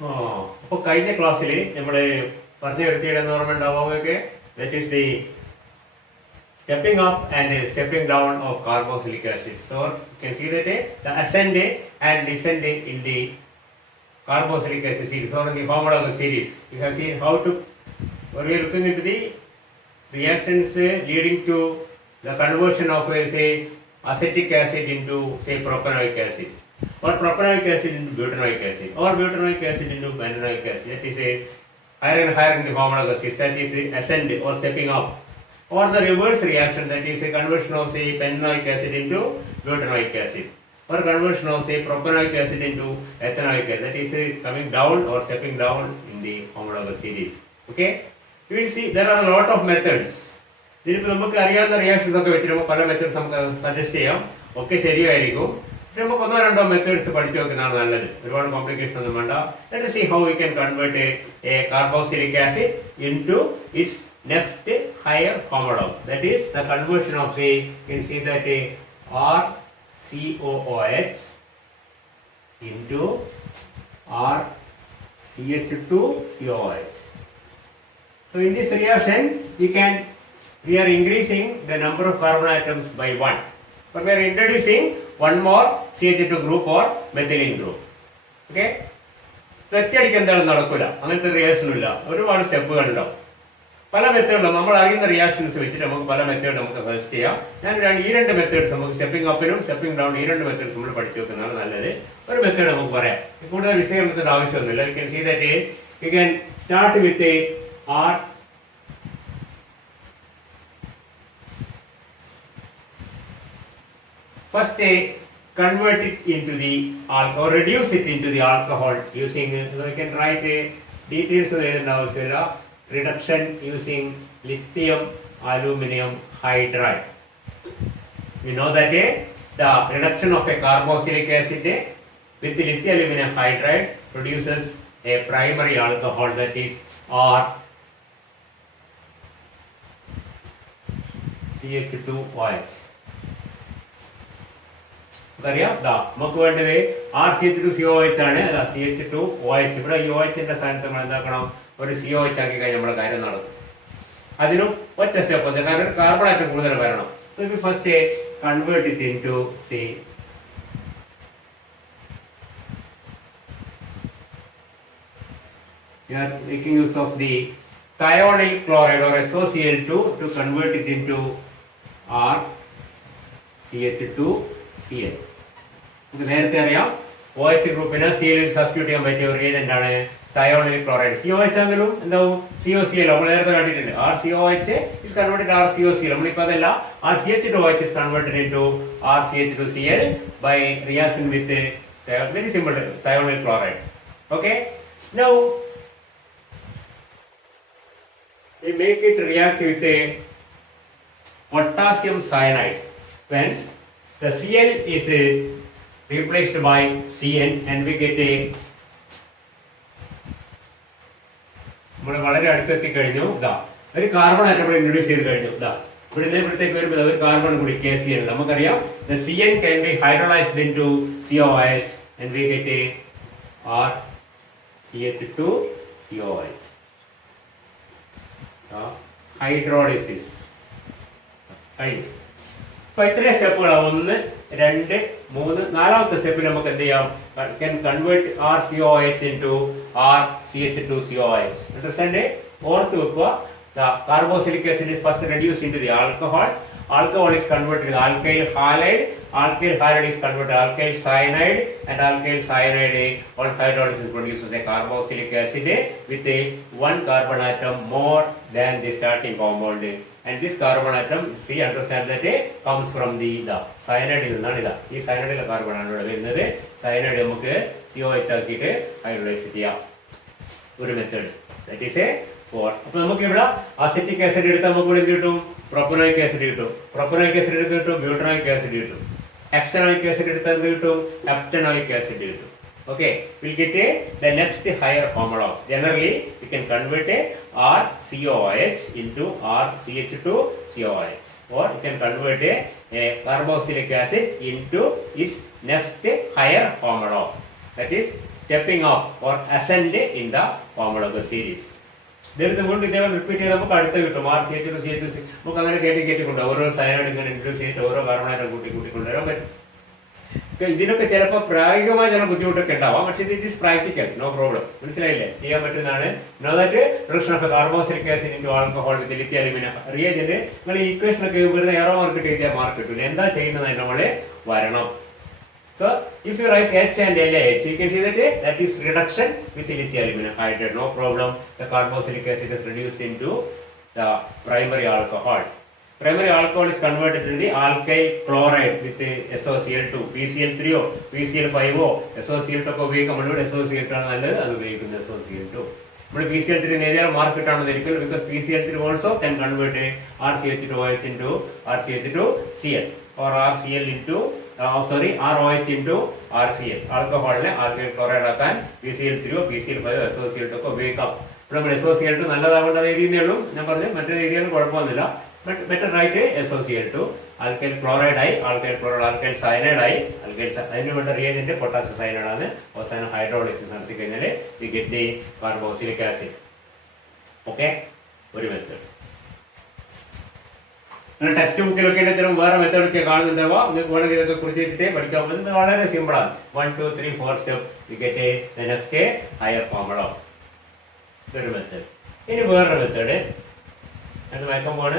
അപ്പോൾ കഴിഞ്ഞ ക്ലാസ്സിൽ നമ്മൾ പറഞ്ഞു നിർത്തിയിടുന്ന ഓർമ്മ ഉണ്ടാവുമൊക്കെ that is the stepping up and stepping down of carboxylic acid. So you can see that the ascent and descent in the carboxylic acid series or in the homologous series. You have seen how to, when we are looking into the reactions leading to the conversion of say acetic acid into say propanoic acid, or propanoic acid into butanoic acid, or butanoic acid into benzenoic acid. That is a higher and higher in the homologous series. That is ascent or stepping up. Or the reverse reaction, that is a conversion of say benzenoic acid into butanoic acid, or conversion of say propanoic acid into ethanoic acid, that is coming down or stepping down in the homologous series. Okay, you will see there are a lot of methods. ഇതിനിപ്പോൾ നമുക്ക് അറിയാവുന്ന reactions ഒക്കെ വെച്ചിട്ട് നമുക്ക് പല methods നമുക്ക് suggest ചെയ്യാം, ഒക്കെ ശരിയായിരിക്കും. പക്ഷെ നമുക്ക് ഒന്നോ രണ്ടോ മെത്തേഡ്സ് പഠിച്ചു വെക്കുന്നതാണ് നല്ലത്, ഒരുപാട് കോംപ്ലിക്കേഷൻ ഒന്നും വേണ്ട. Let us see how we can convert a carboxylic acid into its next higher homolog. That is the conversion of say, you can see that RCOOH into RCH2COOH. So in this reaction we are increasing the number of carbon atoms by 1, but we are introducing one more CH2 group or methylene group. Okay, ഒറ്റയടിക്ക് എന്തായാലും നടക്കില്ല, അങ്ങനത്തെ reaction ഇല്ല, ഒരുപാട് സ്റ്റെപ്പുകൾ ഉണ്ടാവും. പല മെത്തേഡും നമ്മൾ അറിയുന്ന റിയാക്ഷൻസ് വെച്ചിട്ട് നമുക്ക് പല മെത്തേഡ് നമുക്ക് സജസ്റ്റ് ചെയ്യാം. ഈ രണ്ട് മെത്തേഡ്സ് നമുക്ക് സ്റ്റെപ്പിംഗ് അപ്പിനും സ്റ്റെപ്പിംഗ് ഡൗൺ ഈ രണ്ട് മെത്തേഡ്സ് നമ്മൾ പഠിച്ചു വെക്കുന്നതാണ് നല്ലത്. ഒരു മെത്തേഡ് നമുക്ക് പറയാം, കൂടുതൽ വിശദീകരണത്തിന്റെ ആവശ്യമൊന്നുമില്ല. We can see that you can start with R first convert it into the alcohol, or reduce it into the alcohol using, we can write details of the reduction using lithium aluminum hydride. We know that the reduction of a carboxylic acid with lithium aluminum hydride produces a primary alcohol, that is RCH2OH. അറിയാം, നമുക്ക് വേണ്ടത് RCH2COH ആണ്, CH2OH. ഇവിടെ OH-ന്റെ സ്ഥാനത്ത് നമ്മൾ എന്താക്കണം, ഒരു COH ആക്കി കഴിഞ്ഞാൽ നമ്മുടെ കാര്യം നടക്കും. അതിനും ഒറ്റ സ്റ്റെപ്പ് ഉണ്ട്, കാരണം കാർബൺ ആറ്റം കൂടുതൽ വരണം. So we first convert it into C we are making use of the thionyl chloride or SOCl2 to convert it into RCH2Cl. നമുക്ക് നേരത്തെ അറിയാം OH ഗ്രൂപ്പിന് Cl സബ്സ്റ്റിറ്റ്യൂട്ട് ചെയ്യാൻ പറ്റിയ ഒരു ഏജന്റ് ആണ് thionyl chloride. COH ആണെങ്കിലും എന്താവും COCl നമ്മൾ നേരത്തെ കണ്ടിട്ടുണ്ട്. RCOH is converted to RCOCl. നമ്മളിപ്പോൾ അതല്ല, RCH2OH is converted into RCH2Cl by reaction with very simple thionyl chloride. Okay, now we make it react with a potassium cyanide. When the Cl is replaced by Cn and we get a, നമ്മൾ വളരെ അടുത്തെത്തി കഴിഞ്ഞു. ഒരു carbon atom introduce ചെയ്ത് കഴിഞ്ഞു. ഇവിടത്തേക്ക് വരുമ്പോൾ ഒരു കാർബൺ കൂടി KCl. നമുക്കറിയാം the Cn can be hydrolyzed into COOH and we get a RCH2COH. Hydrolysis കഴിഞ്ഞു. ഇപ്പൊ ഇത്രയും സ്റ്റെപ്പുകളാണ്, 1, 2, 3, നാലാമത്തെ സ്റ്റെപ്പിൽ നമുക്ക് എന്ത് ചെയ്യാം, can convert RCOH into RCH2COH. Understand? ഓർത്ത് വെക്കുക, the carboxylic acid is first reduced into the alcohol. Alcohol is converted to alkyl halide. Alkyl halide is converted to alkyl cyanide, and alkyl cyanide on hydrolysis produces a carboxylic acid with a 1 carbon atom more than the starting compound. And this carbon atom, see, understand that comes from the cyanide. ഈ സയനൈഡിലെ carbon ആണ് ഇവിടെ വരുന്നത്. Cyanide നമുക്ക് COH ആക്കിയിട്ട് hydrolyse ചെയ്യാം, ഒരു method. That is 4. അപ്പൊ നമുക്ക് ഇവിടെ അസറ്റിക് ആസിഡ് എടുത്താൽ നമുക്ക് ഇവിടെ എന്ത് കിട്ടും, പ്രൊപ്പനോയിക് ആസിഡ് കിട്ടും. പ്രൊപ്പനോയിക് ആസിഡ് എടുത്ത് കിട്ടും, ബ്യൂട്ടനോയിക് ആസിഡ് കിട്ടും. ഹെക്സനോയിക് ആസിഡ് എടുത്താൽ എന്ത് കിട്ടും, ഹെപ്റ്റനോയിക് ആസിഡ് കിട്ടും. Okay, we'll get the next higher homolog. Generally, we can convert RCOH into RCH2COH, or you can convert a carboxylic acid into its next higher homolog. That is stepping up or ascent in the homologous series. ഇതുകൊണ്ട് ഇതേപോലെ repeat ചെയ്ത് നമുക്ക് അടുത്ത് കിട്ടും. RCH2CH2 നമുക്ക് അങ്ങനെ കയറ്റിക്കൊണ്ട് ഓരോ cyanide ഇങ്ങനെ ഇൻട്രൊഡ്യൂസ് ചെയ്തിട്ട് ഓരോ കാർബണേറ്റം കൂട്ടിക്കൊണ്ടുവരാൻ പറ്റും. ഇതിനൊക്കെ ചിലപ്പോൾ പ്രായോഗികമായ ചില ബുദ്ധിമുട്ടൊക്കെ ഉണ്ടാവാം, പക്ഷേ ഇത് ഇസ് പ്രാക്ടിക്കൽ, നോ പ്രോബ്ലം. മനസ്സിലായില്ലേ? ചെയ്യാൻ പറ്റുന്നതാണ്. Reduction of carboxylic acid into alcohol with lithium aluminium reagent. നിങ്ങൾ ഈ ഇക്വേഷനൊക്കെ വെറുതെ എറോ മാർക്ക് എഴുതിയാൽ മാർക്ക് കിട്ടില്ല. എന്താ ചെയ്യുന്നത് നമ്മൾ വരണം. So if you write H and LH, you can see that is reduction with lithium aluminum hydride, no problem. The carboxylic acid is reduced into the primary alcohol. Primary alcohol is converted to the alkyl chloride with SOCl2, PCl3 or PCl5 or SOCl2 ഒക്കെ ഉപയോഗിക്കുമ്പോൾ SOCl2 ആണ് നല്ലത്. അത് ഉപയോഗിക്കുന്നത് SOCl2. നമ്മൾ PCl3 നേരിയ mark ഇട്ടാണെന്ന് ഇരിക്കുന്നത്, because PCl3 also can convert RCH2OH into RCH2Cl or RCl into ROH into RCl. ആൽക്കഹോളിനെ ആൽക്കൈൽ ക്ലോറൈഡ് ആക്കാൻ PCl3 PCl5 SOCl2 ഒക്കെ ഉപയോഗിക്കാം. ഇപ്പോൾ നമ്മൾ SOCl2 നല്ലതാവേണ്ടത് എഴുതിയേ ഉള്ളൂ. ഞാൻ പറഞ്ഞു മറ്റേ എഴുതിയാലും കുഴപ്പമൊന്നുമില്ല. But better write SOCl2. Alkyl chloride ആയി, ആൽക്കൈൽ ക്ലോറൈഡ് ആൽക്കൈൽ സയനൈഡ് ആയി. അതിന് വേണ്ട റിയേജന്റ് പൊട്ടാസ്യം സയനൈഡ് ആണ്. അവസാനം ഹൈഡ്രോളിസിസ് നടത്തി കഴിഞ്ഞാൽ we get the carboxylic acid. Okay, ഒരു മെത്തേഡ്. ടെക്സ്റ്റ് ബുക്കിലൊക്കെ ഇത്തരം വേറെ മെത്തേഡൊക്കെ കാണുന്നുണ്ടാവുക. നിങ്ങൾക്ക് വേണമെങ്കിൽ ഇതൊക്കെ കുറിച്ച് വെച്ചിട്ട് പഠിക്കാൻ പറ്റുന്നത് വളരെ സിമ്പിളാണ്. 1 2 3 4 step we get the next higher formula. ഇതൊരു മെത്തേഡ്. ഇനി വേറൊരു മെത്തേഡ് അത് വായിക്കുമ്പോൾ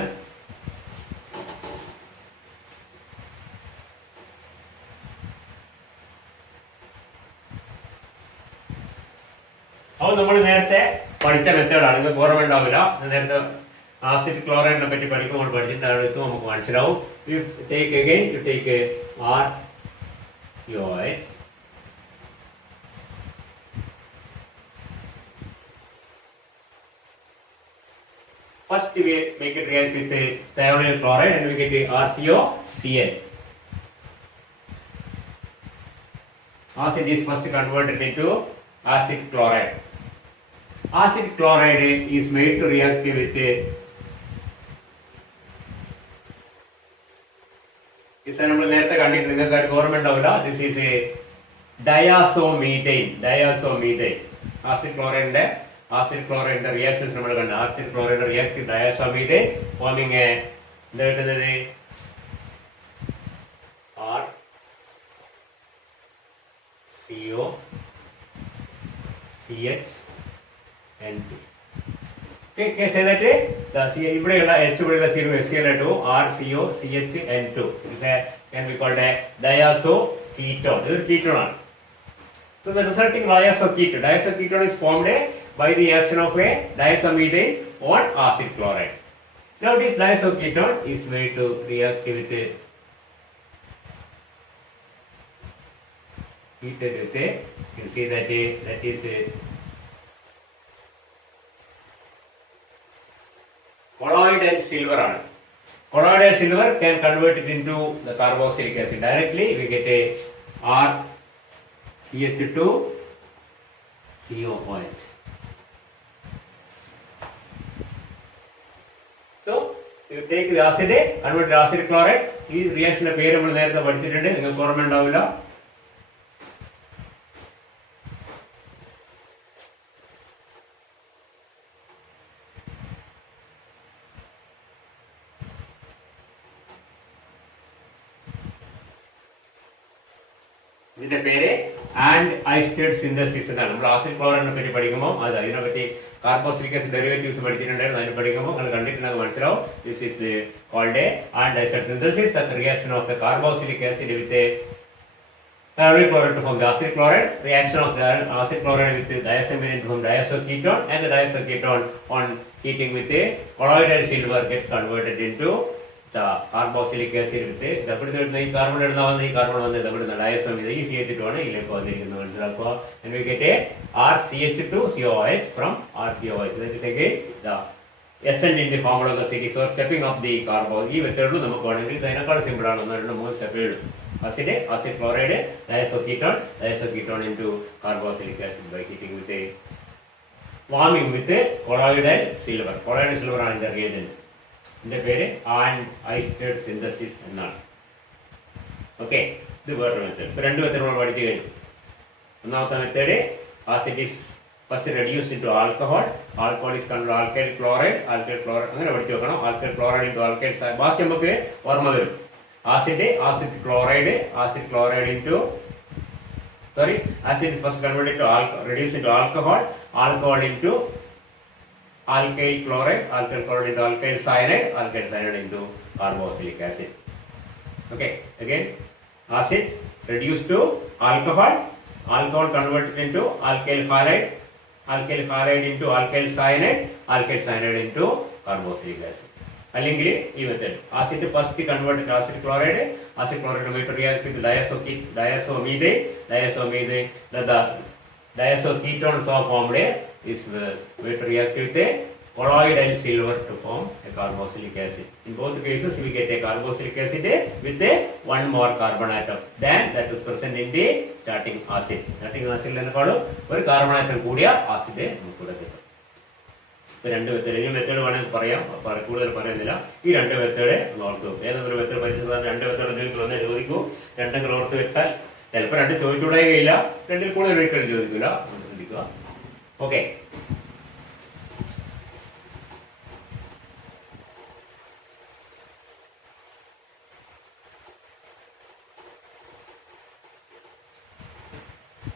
അപ്പോൾ നമ്മൾ നേരത്തെ പഠിച്ച മെത്തേഡാണ്. ഇത് ഓർമ്മ ഉണ്ടാവില്ല. നേരത്തെ ആസിഡ് ക്ലോറൈഡിനെ പറ്റി പഠിക്കുമ്പോൾ പഠിച്ചിട്ട് നമുക്ക് മനസ്സിലാവും. You take again you take RCOH first we make it react with thionyl chloride and we get RCOCl. Acid is first converted into acid chloride. Acid chloride is made to react with this നമ്മൾ നേരത്തെ കണ്ടിട്ട് നിങ്ങൾക്ക് ഓർമ്മ ഉണ്ടാവില്ല. This is a diazomethane. Acid ക്ലോറൈഡിന്റെ reactions നമ്മൾ കണ്ടു. Acid chloride react diazomethane forming എന്താ കിട്ടുന്നത് RCOCH Okay, say that ഇവിടെയുള്ള ഇവിടെയുള്ള SCl2 RCOCH2 can be called a diazoketone. ഇതൊരു കീറ്റോൺ ആണ്. So the resulting diazoketone is formed by the reaction of a diazomethane on acid chloride. Now this diazoketone is made to react with heated with you see that is colloidal silver ആണ്. Colloidal silver can convert it into the carboxylic acid directly. We get a RCH2COOH. So you take the acid, convert the acid chloride. ഈ റിയാക്ഷന്റെ പേര് നമ്മൾ നേരത്തെ പഠിച്ചിട്ടുണ്ട്, നിങ്ങൾക്ക് ഓർമ്മ ഉണ്ടാവില്ല. ഇതിന്റെ പേര് ആൻഡ് ഐസ്റ്റേറ്റ് സിന്തസിസ് എന്നാണ്. നമ്മൾ ആസിഡ് ക്ലോറൈഡിനെ പറ്റി പഠിക്കുമ്പോൾ അത് അതിനെപ്പറ്റി കാർബോക്സിലിക് ആസിഡ് ഡെറിവേറ്റീവ്സ് പഠിച്ചിട്ടുണ്ടായിരുന്നു. അതിന് പഠിക്കുമ്പോൾ നിങ്ങൾ കണ്ടിട്ടുണ്ടെങ്കിൽ മനസ്സിലാവും. This is cold and Eistert synthesis, the reaction of a carboxylic acid with thionyl chloride to form the acid chloride. Reaction of the acid chloride with the diazomethane to form diazoketone, and the diazoketone on heating with a colloidal silver gets converted into the carboxylic acid with the carbon diazomethane ഈ CH2 ആണ് ഇതിലേക്ക് വന്നിരിക്കുന്നത് മനസ്സിലാക്കുക. And we get a RCH2COOH from RCOH. That is again the ascent in the formula of the series or stepping up the carbon. ഈ method നമുക്ക് വേണമെങ്കിൽ ഇതിനേക്കാൾ simple ആണ്. 1 2 3 സ്റ്റെപ്പ് എഴുതും. acid chloride diazoketone into carboxylic acid by heating with a warming with a colloidal silver. Colloidal silver ആണ് ഇതിന്റെ reagent. ഇതിന്റെ പേര് ആൻഡ് ഐസ്റ്റേറ്റ് സിന്തസിസ് എന്നാണ്. ഓക്കെ, ഇത് വേറൊരു മെത്തേഡ്. ഇപ്പൊ 2 മെത്തേഡ് നമ്മൾ പഠിച്ചു കഴിഞ്ഞു. ഒന്നാമത്തെ method acid is first reduced into alcohol. Alcohol is converted alkyl chloride. Alkyl chloride അങ്ങനെ പഠിച്ചു വെക്കണം. Alkyl chloride into alkyl. ബാക്കി നമുക്ക് ഓർമ്മ വരും. Acid chloride into acid is first converted to reduced into alcohol. Alcohol into alkyl chloride into alkyl cyanide into carboxylic acid. Okay, again acid reduced to alcohol converted into alkyl halide into alkyl cyanide into carboxylic acid. അല്ലെങ്കിൽ ഈ method acid first convert acid chloride react with diazomethane the diazoketones are formed is going to react with a colloidal silver to form a carboxylic acid. In both cases we get a carboxylic acid with a one more carbon atom than that is present in the starting acid. ലെക്കാളും ഒരു carbon atom കൂടിയ acid നമുക്ക് കിട്ടും. രണ്ട് method ഈ method വേണമെങ്കിൽ പറയാം, കൂടുതൽ പറയുന്നില്ല. ഈ രണ്ട് മെത്തേഡ് ഓർക്കും. ഏതെങ്കിലും മെത്തേഡ് പരിചയപ്പെടാൻ രണ്ട് മെത്തേഡ് ചോദിക്കുമെന്ന് ചോദിക്കൂ. രണ്ടെങ്കിലും ഓർത്ത് വെച്ചാൽ ചിലപ്പോൾ രണ്ട് ചോദിച്ചുകൂടായില്ല, രണ്ടിൽ കൂടുതൽ ഒരിക്കലും ചോദിക്കില്ല. ശ്രദ്ധിക്കുക. ഓക്കെ,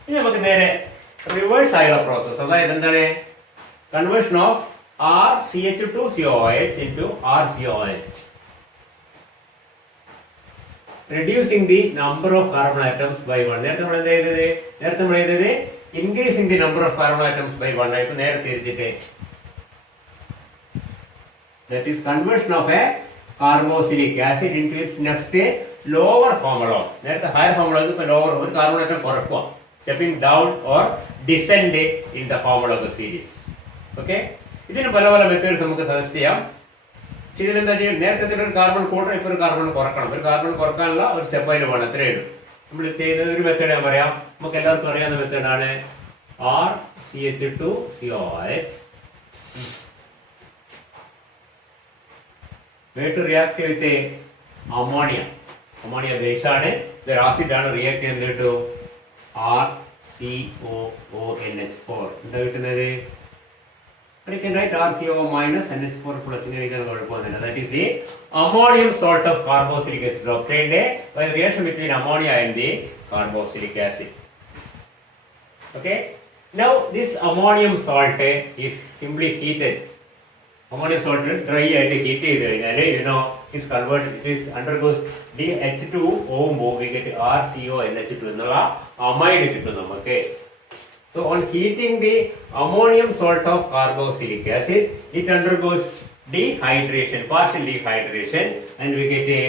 ഇനി നമുക്ക് നേരെ റിവേഴ്സ് ആയുള്ള പ്രോസസ്, അതായത് എന്താണ് conversion of RCH2COOH into RCOH, reducing the number of carbon atoms by 1. നേരത്തെ നമ്മൾ ചെയ്തത് increasing the number of carbon atoms by 1 ആയിട്ട് നേരത്തെ എഴുതിയിട്ട്, that is conversion of a carboxylic acid into its next lower formula. നേരത്തെ higher formula ഇപ്പോൾ lower, ഒരു carbon atom കുറക്കുക, stepping down or descend in the formula of the series. Okay, ഇതിന് പല പല മെത്തേഡ്സ് നമുക്ക് സജസ്റ്റ് ചെയ്യാം. ഇതിലെന്താ ചെയ്യുക, നേരത്തെ ഒരു കാർബൺ കൂട്ടണം, ഇപ്പോൾ ഒരു കാർബൺ കുറക്കണം. ഒരു കാർബൺ കുറക്കാനുള്ള ഒരു സ്റ്റെപ്പ് അതിൽ വേണം, അത്രയേ ഉള്ളൂ. നമ്മൾ ചെയ്യുന്ന ഒരു മെത്തേഡ് ഞാൻ പറയാം, നമുക്ക് എല്ലാവർക്കും അറിയാവുന്ന മെത്തേഡാണ് RCH2COOH. to react with ammonia base ആണ്, ഇത് ആസിഡ് ആണ്, റിയാക്ട് ചെയ്യുന്നത് RCOONH4. എന്താ കിട്ടുന്നത്? You can write RCO minus NH4 plus that is the ammonium salt of carboxylic acid obtained by the reaction between ammonia and the carboxylic acid. Okay, now this ammonium salt is simply heated. Ammonium salt is dry and heated, is converted, this undergoes DH2O, we get RCONH2 ennulla amide kittunnu. Okay, so on heating the ammonium salt of carboxylic acid, it undergoes dehydration, partial dehydration, and we get a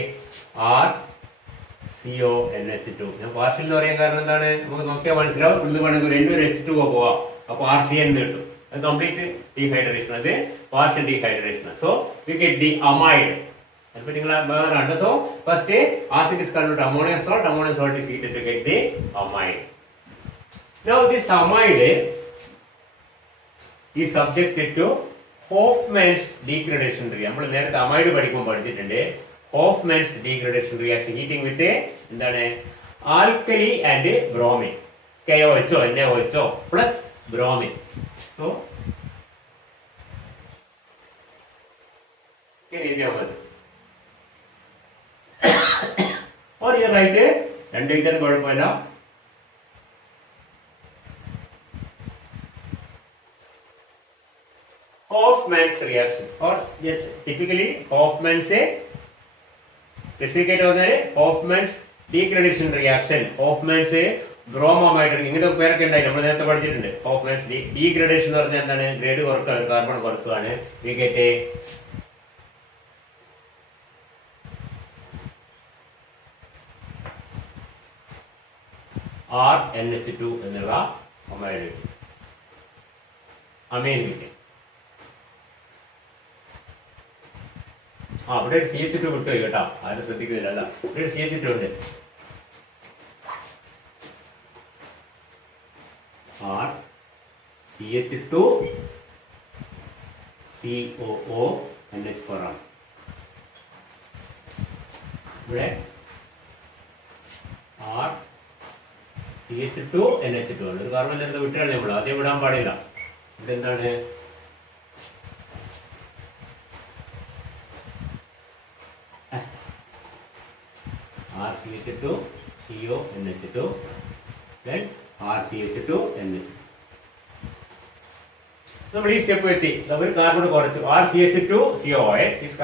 RCONH2. ഞാൻ partial എന്ന് പറയാൻ കാരണം എന്താണ്, നമുക്ക് നോക്കിയാൽ മനസ്സിലാവും. ഇത് വേണമെങ്കിൽ ഒരു H2O പോവാം, അപ്പോൾ RCN കിട്ടും. അത് കംപ്ലീറ്റ് ഡീഹൈഡ്രേഷൻ, അത് partial dehydration. So we get the amide. അപ്പോൾ നിങ്ങൾ വേറെ. So first acid is converted to ammonium salt is heated to get the amide. Now this amide is subjected to Hofmann's degradation reaction. നമ്മൾ നേരത്തെ amide പഠിക്കുമ്പോൾ പഠിച്ചിട്ടുണ്ട്. Hofmann's degradation reaction, heating with എന്താണ് alkali and bromine, KOHO NaOHO plus bromine. So can you know what? Or you write രണ്ട് ഇതരം കുഴപ്പമില്ല. Hofmann's reaction, or typically Hofmann's specificate Hofmann's degradation reaction, Hofmann's bromamide, ഇങ്ങനത്തെ പേരൊക്കെ ഉണ്ടായി, നമ്മൾ നേരത്തെ പഠിച്ചിട്ടുണ്ട്. Hofmann's degradation എന്ന് പറഞ്ഞാൽ എന്താണ്, ഗ്രേഡ് കുറക്കുക, carbon കുറക്കുകയാണ്. We get a RNH2 എന്നുള്ള amide, amine കിട്ടി. ഇവിടെ ഒരു CH2 വിട്ടുപോയി കേട്ടോ, ആരും ശ്രദ്ധിക്കുന്നില്ല. അല്ല, ഇവിടെ ഒരു CH2 ഉണ്ട്. CH2COONH4 ആണ്. ഇവിടെ CH2 NH2 ആണ്. ഒരു കാർബൺ നേരത്തെ വിട്ടാണ് നമ്മൾ ആദ്യം വിടാൻ പാടില്ല. ഇവിടെ എന്താണ് RCH2 CO NH2 then RCH2 NH2. നമ്മൾ ഈ സ്റ്റെപ്പ് എത്തി. നമ്മൾ കാർബൺ കുറച്ചു. RCH2 COOH is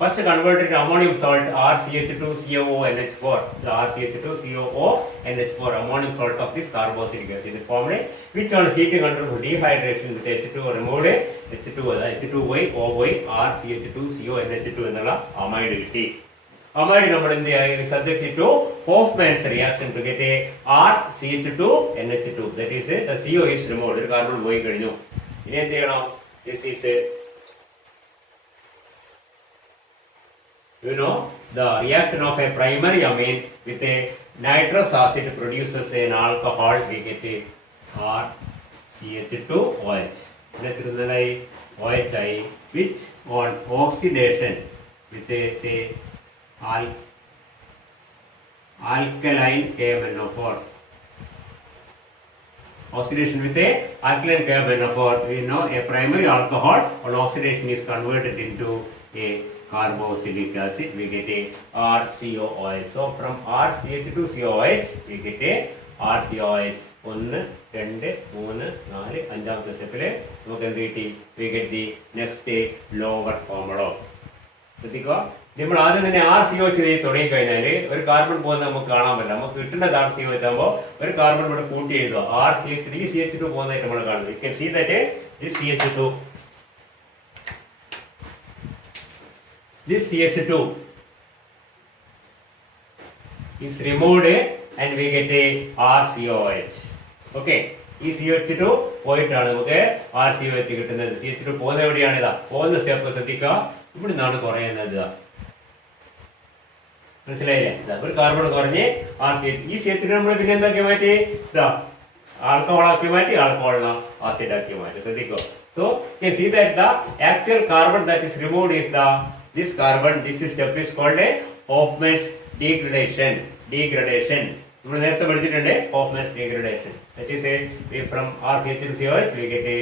first converted to ammonium salt RCH2COONH4. The RCH2COONH4 ammonium salt of this carboxylic acid is formed, which on heating under dehydration with H2 removed H2Y OY RCH2CONH2 എന്നുള്ള amide കിട്ടി. amide നമ്മൾ എന്ത് ചെയ്യും? Subject to Hofmann's reaction to get a RCH2NH2. That is the CO is removed. ഒരു carbon പോയി കഴിഞ്ഞു. ഇനി എന്ത് ചെയ്യണം? This is the reaction of a primary amine with a nitrous acid produces an alcohol. We get a RCH2OH. OHI, which on oxidation with a say alkaline KMnO4. Oxidation with a alkaline KMnO4. We know a primary alcohol on oxidation is converted into a carboxylic acid. We get a RCOOH. So from RCH2COOH we get a RCOOH. 1, 2, 3, 4 അഞ്ചാമത്തെ സ്റ്റെപ്പിൽ നമുക്ക് എന്ത് കിട്ടി? We get the next lower formula. ശ്രദ്ധിക്കുക, നമ്മൾ ആദ്യം തന്നെ RCOH തുടങ്ങി കഴിഞ്ഞാൽ ഒരു കാർബൺ പോകുന്നത് നമുക്ക് കാണാൻ പറ്റില്ല. നമുക്ക് കിട്ടേണ്ടത് RCOH ആകുമ്പോൾ ഒരു കാർബൺ ഇവിടെ കൂട്ടി എഴുതുക. RCH3 CH2 പോകുന്നതായിട്ട് നമ്മൾ കാണുന്നത്. You can see that this CH2, this CH2 is removed and we get a RCOH. Okay, ഈ CH2 പോയിട്ടാണ് നമുക്ക് RCOH കിട്ടുന്നത്. CH2 പോകുന്ന എവിടെയാണ്? ഇതാ പോകുന്ന സ്റ്റെപ്പ് ശ്രദ്ധിക്കുക. ഇവിടെ നിന്നാണ് കുറയുന്നത്. മനസ്സിലായില്ലേ? ഒരു കാർബൺ കുറഞ്ഞ് ഈ CH2 നമ്മൾ പിന്നെ എന്താക്കി മാറ്റി? ഇതാ ആൽക്കഹോൾ ആക്കി മാറ്റി, ആൽക്കഹോളിനെ ആസിഡ് ആക്കി മാറ്റി. ശ്രദ്ധിക്കുക. So you can see that the actual carbon that is removed is this carbon. This step is called a Hofmann's degradation. നമ്മൾ നേരത്തെ പഠിച്ചിട്ടുണ്ട് Hofmann's degradation. That is from RCH2COH we get a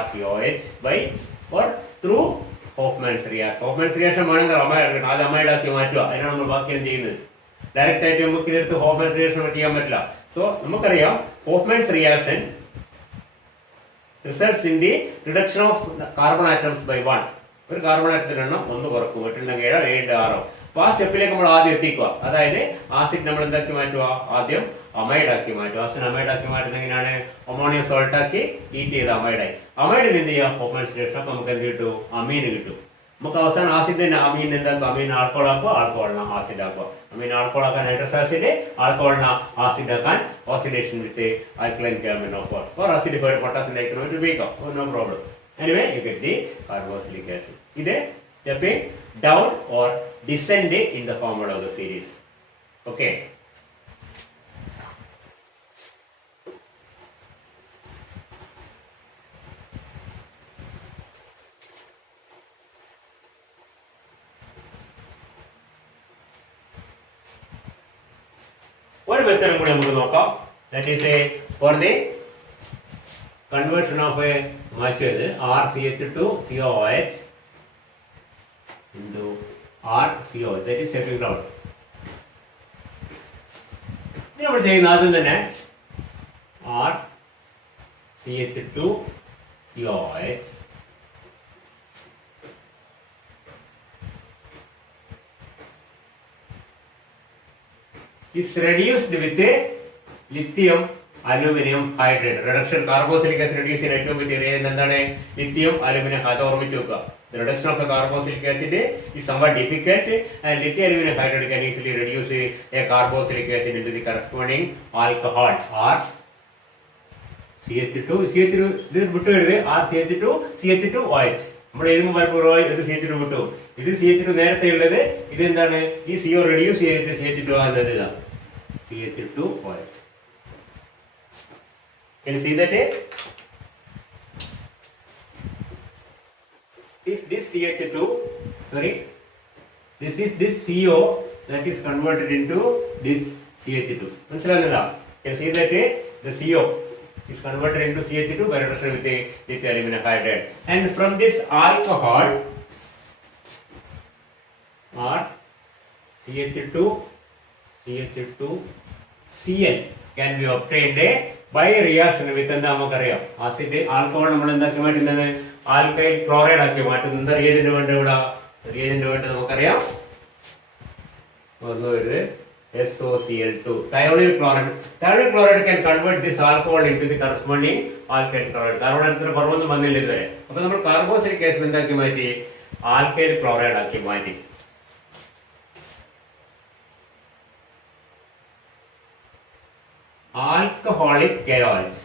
RCOH by or through Hofmann's reaction. Hofmann's reaction വേണമെങ്കിൽ amide അത് amide ആക്കി മാറ്റുക. അതിനാണ് നമ്മൾ ബാക്കിയും ചെയ്യുന്നത്. ഡയറക്റ്റ് ആയിട്ട് നമുക്ക് ഇതെടുത്ത് Hofmann's reaction ചെയ്യാൻ പറ്റില്ല. സോ നമുക്കറിയാം Hofmann's reaction results in the reduction of carbon atoms by 1. ഒരു കാർബൺ ആറ്റത്തിന്റെ എണ്ണം 1 കുറക്കും. 8 7 7 6. അപ്പോൾ ആ സ്റ്റെപ്പിലേക്ക് നമ്മൾ ആദ്യം എത്തിക്കുക. അതായത് ആസിഡ് നമ്മൾ എന്താക്കി മാറ്റുക? ആദ്യം അമൈഡ് ആക്കി മാറ്റുക. ആസിഡ് അമൈഡ് ആക്കി മാറ്റുന്നത് എങ്ങനെയാണ്? അമോണിയം സോൾട്ട് ആക്കി ഹീറ്റ് ചെയ്ത് അമൈഡായി. അമൈഡിൽ എന്ത് ചെയ്യുക? Hofmann's reaction. അപ്പോൾ നമുക്ക് എന്ത് കിട്ടും? അമീന് കിട്ടും. നമുക്ക് അവസാനം ആസിഡ് തന്നെ അമീൻ എന്താക്കുക? അമീൻ ആൽക്കഹോൾ ആക്കുക, ആൽക്കഹോളിനെ ആസിഡ് ആക്കുക. അമീൻ ആൽക്കഹോൾ ആക്കാൻ നൈട്രസ് ആസിഡ്, ആൽക്കഹോളിനെ ആസിഡ് ആക്കാൻ oxidation with alkaline KMnO4 or acid potassium dichromate ഉപയോഗിക്കാം. No problem. Anyway, you get the carboxylic acid. ഇത് stepping down or descend in the formula of the series. Okay. ഒരു മെത്തേഡും കൂടി നമുക്ക് നോക്കാം. That is for the conversion of a മറ്റേത് RCH2COOH into RCOH. That is stepping down. ഇത് നമ്മൾ ചെയ്യുന്ന ആദ്യം തന്നെ RCH2COOH is reduced with a lithium aluminum hydride. Reduction carboxylic acid reduced in ഏറ്റവും വലിയ ഏരിയ എന്താണ്? Lithium aluminium. അത് ഓർമ്മിച്ച് വെക്കുക. The reduction of a carboxylic acid is somewhat difficult and lithium aluminum hydride can easily reduce a carboxylic acid into the corresponding alcohol or CH2 ഇത് വിട്ടു വരുന്നത് RCH2CH2OH. നമ്മൾ എഴുതുമ്പോൾ പലപ്പോഴും ഒരു CH2 വിട്ടു. ഇത് CH2 നേരത്തെ ഉള്ളത്. ഇത് എന്താണ്? ഈ CO റെഡ്യൂസ് ചെയ്തിട്ട് CH2 ആകുന്നത് ഇതാണ് CH2OH. Can you see that? This CH2, sorry, this CO that is converted into this CH2. മനസ്സിലാകുന്നില്ല? can see that the CO is converted into CH2 by reduction with the lithium aluminum hydride. And from this alcohol or CH2 Cl can be obtained by reaction with നമുക്കറിയാം acid alcohol നമ്മൾ എന്താക്കി മാറ്റുന്നത് alkyl chloride ആക്കി മാറ്റുന്നത് എന്താ reagent വേണ്ട ഇവിടെ reagent വേണ്ട നമുക്കറിയാം SOCl2 thionyl chloride. Thionyl chloride can convert this alcohol into the corresponding alkyl chloride. Carbon കുറവൊന്നും വന്നില്ല ഇതുവരെ. അപ്പോൾ നമ്മൾ കാർബോക്സിലിക് ആസിഡ് എന്താക്കി മാറ്റി ആൽക്കൈൽ ക്ലോറൈഡ് ആക്കി മാറ്റി. Alcoholic KOH.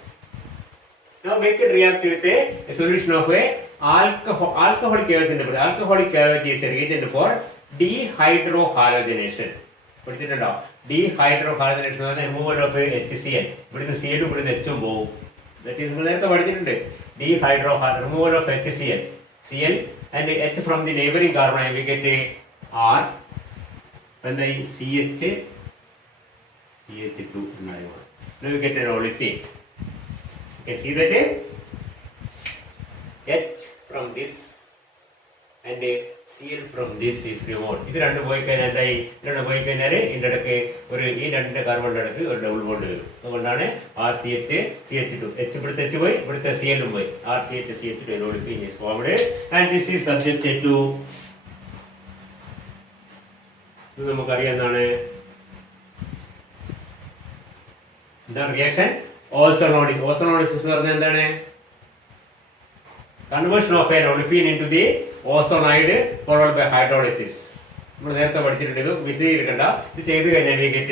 Now make it react with a solution of a alcoholic KOH. Alcoholic KOH is a reagent for dehydrohalogenation. പഠിച്ചിട്ടുണ്ടോ ഡീഹൈഡ്രോഹാലോജനേഷൻ റിമൂവൽ ഓഫ് HCl. ഇവിടുന്ന് Cl ഇവിടുന്ന് H പോവും. ദാറ്റ് ഈസ് നേരത്തെ പഠിച്ചിട്ടുണ്ട് removal of Cl and H from the neighboring carbon we get a R എന്തായി CH2 എന്നായി. Now we get an olefin. You can see that H from this and Cl from this is removed. ഇത് രണ്ടും പോയി കഴിഞ്ഞാൽ എന്തായി രണ്ടും പോയി കഴിഞ്ഞാൽ ഇതിൻ്റെ ഇടയ്ക്ക് ഒരു ഈ രണ്ട് കാർബണിൻ്റെ ഇടയ്ക്ക് ഒരു ഡബിൾ ബോണ്ട് വരും. അതുകൊണ്ടാണ് CH2 H ഇവിടുത്തെ H പോയി ഇവിടുത്തെ Cl പോയി CH2 an olefin is formed and this is subjected to ഇത് നമുക്കറിയാവുന്നതാണ് എന്താണ് റിയാക്ഷൻ ഓസോണോളിസിസ്. ഓസോണോളിസിസ് എന്ന് പറഞ്ഞാൽ എന്താണ് conversion of an olefin into the ozonide followed by hydrolysis. നമ്മൾ നേരത്തെ പഠിച്ചിട്ടുണ്ട് ഇത് വിശദീകരിക്കണ്ട. ഇത് ചെയ്തു കഴിഞ്ഞാൽ we get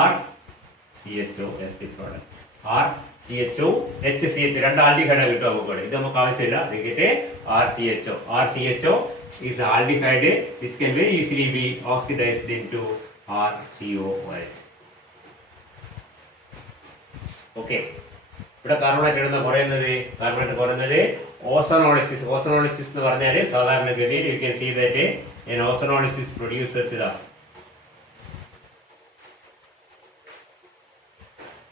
RCHO as the product. RCHO HCH രണ്ട് ആൽഡിഹൈഡ് കിട്ടും നമുക്ക്. ഇത് നമുക്ക് ആവശ്യമില്ല. we get RCHO. RCHO is aldehyde which can very easily be oxidized into RCOH. Okay, ഇവിടെ കാർബണേറ്റ് ഇടുന്ന കുറയുന്നത് ഓസോണോളിസിസ്. ഓസോണോളിസിസ് എന്ന് പറഞ്ഞാൽ സാധാരണഗതിയിൽ you can see that an ozonolysis producers ഇതാ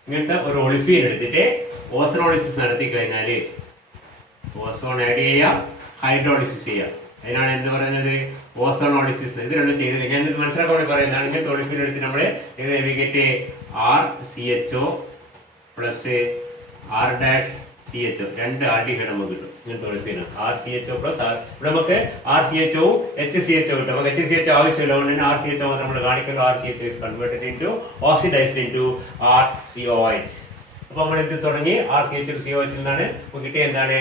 ഇങ്ങനത്തെ ഒരു ഒളിഫീൻ എടുത്തിട്ട് ഓസോണോളിസിസ് നടത്തി കഴിഞ്ഞാൽ ഓസോൺ ആഡ് ചെയ്യുക, ഹൈഡ്രോളിസിസ് ചെയ്യുക. അതിനാണ് എന്ത് പറയുന്നത് ഓസോണോളിസിസ്. ഇത് രണ്ടും ചെയ്ത് ഞാൻ മനസ്സിലാക്കാൻ വേണ്ടി പറയുന്നതാണ്. ഇങ്ങനത്തെ ഒളിഫീൻ എടുത്ത് നമ്മൾ ഗെറ്റ് RCHO പ്ലസ് R-CHO രണ്ട് ആൽഡിഹൈഡ് നമുക്ക് കിട്ടും. ഇങ്ങനത്തെ ഒളിഫീനാണ് RCHO പ്ലസ് ഇവിടെ നമുക്ക് RCHO HCHO കിട്ടും. നമുക്ക് HCHO ആവശ്യമില്ല, അതുകൊണ്ട് RCHO മാത്രം നമ്മൾ കാണിക്കുന്നത്. RCHO is converted into oxidized into RCOH. അപ്പോൾ നമ്മൾ ഇത് തുടങ്ങി RCHO COH എന്നാണ് കിട്ടിയ എന്താണ്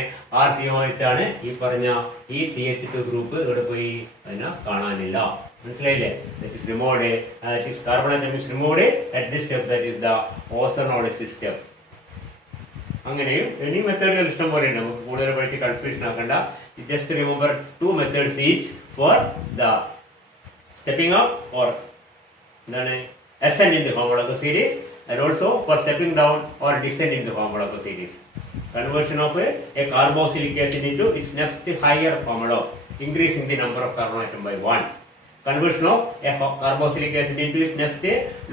RCOH ആണ്. ഈ പറഞ്ഞ ഈ CH2 ഗ്രൂപ്പ് ഇവിടെ പോയി അതിനെ കാണാനില്ല. മനസ്സിലായില്ലേ? that is removed, that is carbon atom is removed at this step, that is the ozonolysis step. അങ്ങനെയും ഇനി മെത്തേഡുകൾ ഇഷ്ടം പോലെ ഉണ്ട്. നമുക്ക് കൂടുതൽ പഠിച്ച് കൺഫ്യൂഷൻ ആക്കണ്ട. Just remember 2 methods each for the stepping up or എന്താണ് ascent in the homologue series and also for stepping down or descent in the homologue series. Conversion of a carboxylic acid into its next higher homologue, increasing the number of carbon atom by 1. Conversion of a carboxylic acid into its next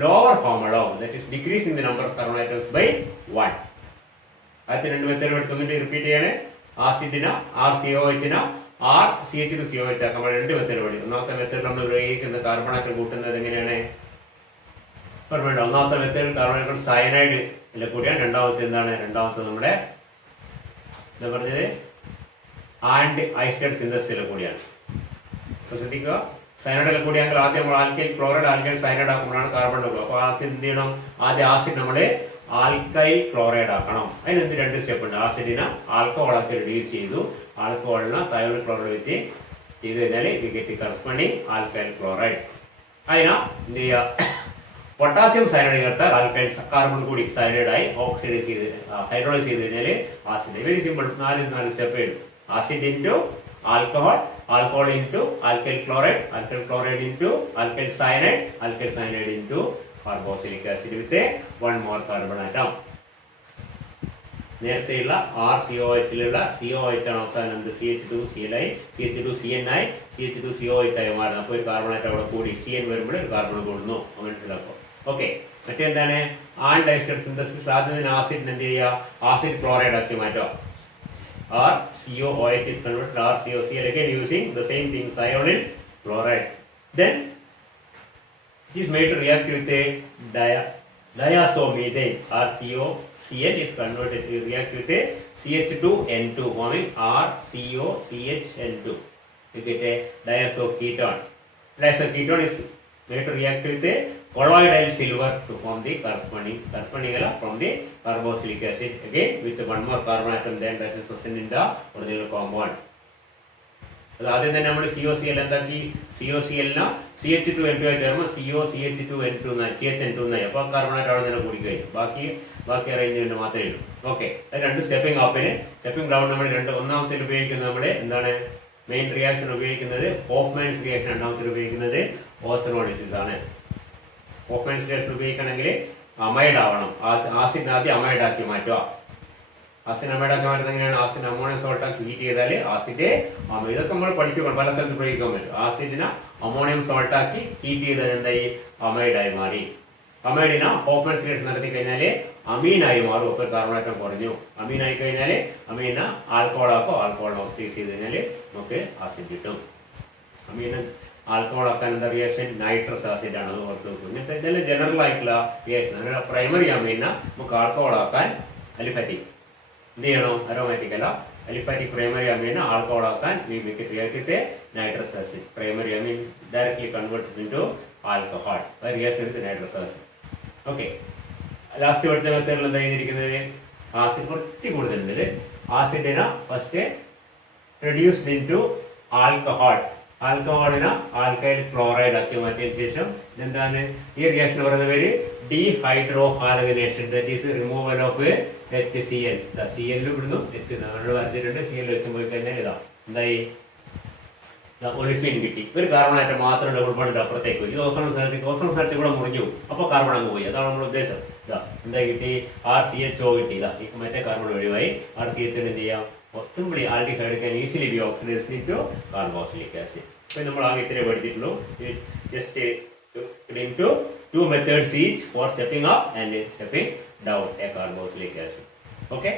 lower homologue, that is decreasing the number of carbon atoms by 1. ആദ്യത്തെ രണ്ട് method എടുത്തുകൊണ്ട് repeat ചെയ്യണേ. ആസിഡിന RCOH RCH2COH ആക്കാൻ രണ്ട് method പഠി. ഒന്നാമത്തെ method നമ്മൾ ഉപയോഗിക്കുന്ന കാർബൺ ആറ്റം കൂട്ടുന്നത് എങ്ങനെയാണ്? ഒന്നാമത്തെ മെത്തേഡ് കാർബൺ ആറ്റം സയനൈഡ് എല്ലാം കൂടിയാണ്. രണ്ടാമത്തെ എന്താണ്? രണ്ടാമത്തെ നമ്മുടെ എന്താ പറഞ്ഞത് ആൻഡ് ഐസ്റ്റേറ്റ് സിന്തസിസ് കൂടിയാണ്. ശ്രദ്ധിക്കുക, സയനൈഡ് കൂടിയാണെങ്കിൽ ആദ്യം നമ്മൾ ആൽക്കൈൽ ക്ലോറൈഡ് ആൽക്കൈൽ സയനൈഡ് ആക്കുമ്പോഴാണ് കാർബൺ ഉള്ളത്. അപ്പോൾ ആസിഡ് എന്ത് ചെയ്യണം? ആദ്യം ആസിഡ് നമ്മൾ ആൽക്കൈൽ ക്ലോറൈഡ് ആക്കണം. അതിനെന്ത് രണ്ട് സ്റ്റെപ്പ് ഉണ്ട്. ആസിഡിനെ ആൽക്കഹോളാക്കി റിഡ്യൂസ് ചെയ്തു, ആൽക്കഹോളിനെ തയോണിൽ ക്ലോറൈഡ് വെച്ച് ചെയ്ത് കഴിഞ്ഞാൽ we get corresponding alkyl chloride. അതിനാ എന്ത് ചെയ്യുക? പൊട്ടാസ്യം സയനൈഡ് ചേർത്താൽ ആൽക്കൈൽ കാർബൺ കൂടി സയനൈഡായി ഓക്സിഡൈസ് ചെയ്ത് ഹൈഡ്രോളൈസ് ചെയ്ത് കഴിഞ്ഞാൽ ആസിഡ്. Very simple. നാല് സ്റ്റെപ്പ് വരും. Acid into alcohol, alcohol into alkyl chloride into alkyl cyanide into carboxylic acid with one more carbon atom. നേരത്തെയുള്ള RCOH-ലുള്ള COH ആണ് അവസാനം CH2Cl CH2CnI CH2COH ആയി മാറുന്നത്. അപ്പോൾ ഒരു കാർബൺ ആറ്റം അവിടെ കൂടി CN വരുമ്പോൾ ഒരു കാർബൺ കൂടുന്നു. മനസ്സിലാക്കും. ഓക്കെ, മറ്റെന്താണ് ആൾഡൈസ്റ്റർ സിന്തസിസ് ആദ്യം തന്നെ ആസിഡിന് എന്ത് ചെയ്യുക, ആസിഡ് ക്ലോറൈഡ് ആക്കി മാറ്റുക. or COOH is converted or COCl again using the same thing, thionyl chloride. Then it is made to react with a diazomethane or COCl is converted to react with a CH2N2 forming RCOCHN2. You get a diazoketone. Diazoketone is made to react with a colloidal silver to form the corresponding from the carboxylic acid again with one more carbon atom then that is present in the original compound. അത് ആദ്യം തന്നെ നമ്മൾ COCl എന്താക്കി, COCl CH2N2 ചേർന്ന് COCH2N2 CHN2 എന്നായി. അപ്പോൾ carbonate അവിടെ തന്നെ കൂടി കഴിഞ്ഞു. ബാക്കി അറേഞ്ച്മെന്റ് മാത്രമേ ഉള്ളൂ. ഓക്കെ, അത് രണ്ട് സ്റ്റെപ്പിംഗ് അപ്പിന്. സ്റ്റെപ്പിംഗ് ഡൗൺ നമ്മൾ ഒന്നാമത്തിൽ ഉപയോഗിക്കുന്നത് നമ്മൾ എന്താണ്, മെയിൻ റിയാക്ഷൻ ഉപയോഗിക്കുന്നത് ഹോഫ്മാൻസ് റിയാക്ഷൻ, രണ്ടാമത്തിൽ ഉപയോഗിക്കുന്നത് ഓസ്റ്ററോളിസിസ് ആണ്. ഹോഫ്മാൻസ് റിയാക്ഷൻ ഉപയോഗിക്കണമെങ്കിൽ അമൈഡ് ആവണം. ആസിഡിന് ആദ്യം അമൈഡ് ആക്കി മാറ്റുക. ആസിഡ് അമൈഡ് ആക്കി മാറ്റുന്നത് എങ്ങനെയാണ്, ആസിഡ് അമോണിയം സോൾട്ട് ആക്കി ഹീറ്റ് ചെയ്താൽ ആസിഡ് ഇതൊക്കെ നമ്മൾ പഠിക്കണം, പല സ്ഥലത്ത് പ്രയോഗിക്കാൻ പറ്റും. ആസിഡിന് അമോണിയം സോൾട്ട് ആക്കി ഹീറ്റ് ചെയ്താൽ എന്തായി, അമൈഡായി മാറി. അമൈഡിന് ഹോഫ്മാൻസ് റിയാക്ഷൻ നടത്തി കഴിഞ്ഞാൽ അമീനായി മാറും. അപ്പോൾ കാർബണേറ്റം കുറഞ്ഞു. അമീനായി കഴിഞ്ഞാൽ അമീന ആൽക്കഹോളാക്കോ, ആൽക്കഹോളിനെ ഓക്സിഡൈസ് ചെയ്ത് കഴിഞ്ഞാൽ നമുക്ക് ആസിഡ് കിട്ടും. അമീന ആൽക്കഹോൾ ആക്കാൻ എന്താ റിയാക്ഷൻ, നൈട്രസ് ആസിഡ് ആണ്. അത് ഓർത്ത് വെക്കും. ഇങ്ങനത്തെ ചില ജനറൽ ആയിട്ടുള്ള റിയാക്ഷൻ. അങ്ങനെ പ്രൈമറി അമീന നമുക്ക് ആൽക്കഹോൾ ആക്കാൻ അലിഫാറ്റിക് എന്ത് ചെയ്യണോ, അരോമാറ്റിക് അല്ല, അലിഫാറ്റിക് പ്രൈമറി അമീന ആൽക്കഹോൾ ആക്കാൻ we make it react with nitrous acid. Primary amine directly converted into alcohol. അത് റിയാക്ഷൻ എടുത്ത് നൈട്രസ് ആസിഡ്. ഓക്കെ, ലാസ്റ്റ് അടുത്ത മെത്തേഡിൽ എന്താ ചെയ്തിരിക്കുന്നത്, ആസിഡ് കുറച്ച് കൂടുതലുണ്ട്. ആസിഡിനെ first reduced into alcohol, ആൽക്കഹോളിനെ ആൽക്കൈൽ ക്ലോറൈഡ് ആക്കി മാറ്റിയതിനു ശേഷം എന്താണ് ഈ റിയാക്ഷൻ പറയുന്ന പേര് dehydrohalogenation. That is removal of HCl. CL ഇവിടുന്നു H നമ്മൾ വരച്ചിട്ടുണ്ട്. CL വെച്ച് പോയി കഴിഞ്ഞാൽ ഇതാ എന്തായി, ഒളിഫിൻ കിട്ടി. ഒരു കാർബൺ ആറ്റം മാത്രം ഡബിൾ ബോണ്ട് അപ്പുറത്തേക്ക് പോയി. ഓസോൺ സ്ഥലത്തേക്ക് കൂടെ മുറിഞ്ഞു. അപ്പോൾ കാർബൺ അങ്ങ് പോയി. അതാണ് നമ്മുടെ ഉദ്ദേശം. ഇതാ എന്താ കിട്ടി, RCHO കിട്ടി. ഇതാ മറ്റേ കാർബൺ ഒഴിവായി. RCHO എന്ത് ചെയ്യാം, simply aldehyde can easily be oxidized into carboxylic acid. അപ്പോൾ നമ്മൾ ആകെ ഇത്രേ പഠിച്ചിട്ടുള്ളൂ. Just into two methods each for stepping up and stepping down a carboxylic acid. Okay.